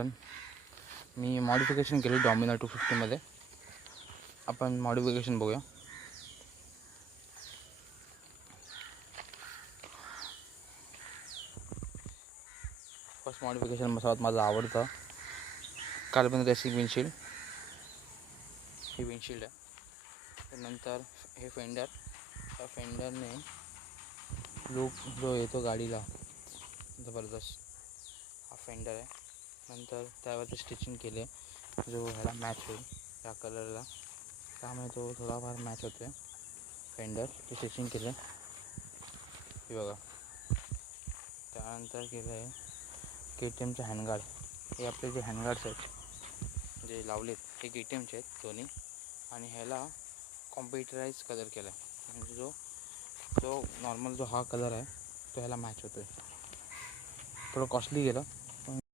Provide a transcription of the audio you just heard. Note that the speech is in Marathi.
कारण मी मॉडिफिकेशन केली डॉमिनर 250मध्ये. आपण मॉडिफिकेशन बघूया. फर्स्ट मॉडिफिकेशन सर्वात माझं आवडतं कार्बन रेसिंग विंडशील्ड. ही विंडशील्ड आहे. त्यानंतर हे फेंडर. त्या फेंडरने लूक जो येतो गाडीला जबरदस्त, हा फेंडर आहे. नंतर त्यावरती स्टिचिंग केले जो ह्याला मॅच होईल या कलरला, त्यामुळे तो थोडाफार मॅच होतो आहे. फेंडर ते स्टिचिंग केलं हे बघा. त्यानंतर केलं आहे KTMचे हँडगार्ड. हे आपले जे हँडगार्ड्स आहेत जे लावलेत हे KTMचे आहेत दोन्ही. आणि ह्याला कॉम्प्युटराईज कलर केला आहे, म्हणजे जो नॉर्मल जो हा कलर आहे तो ह्याला मॅच होतो आहे. थोडं कॉस्टली गेलं.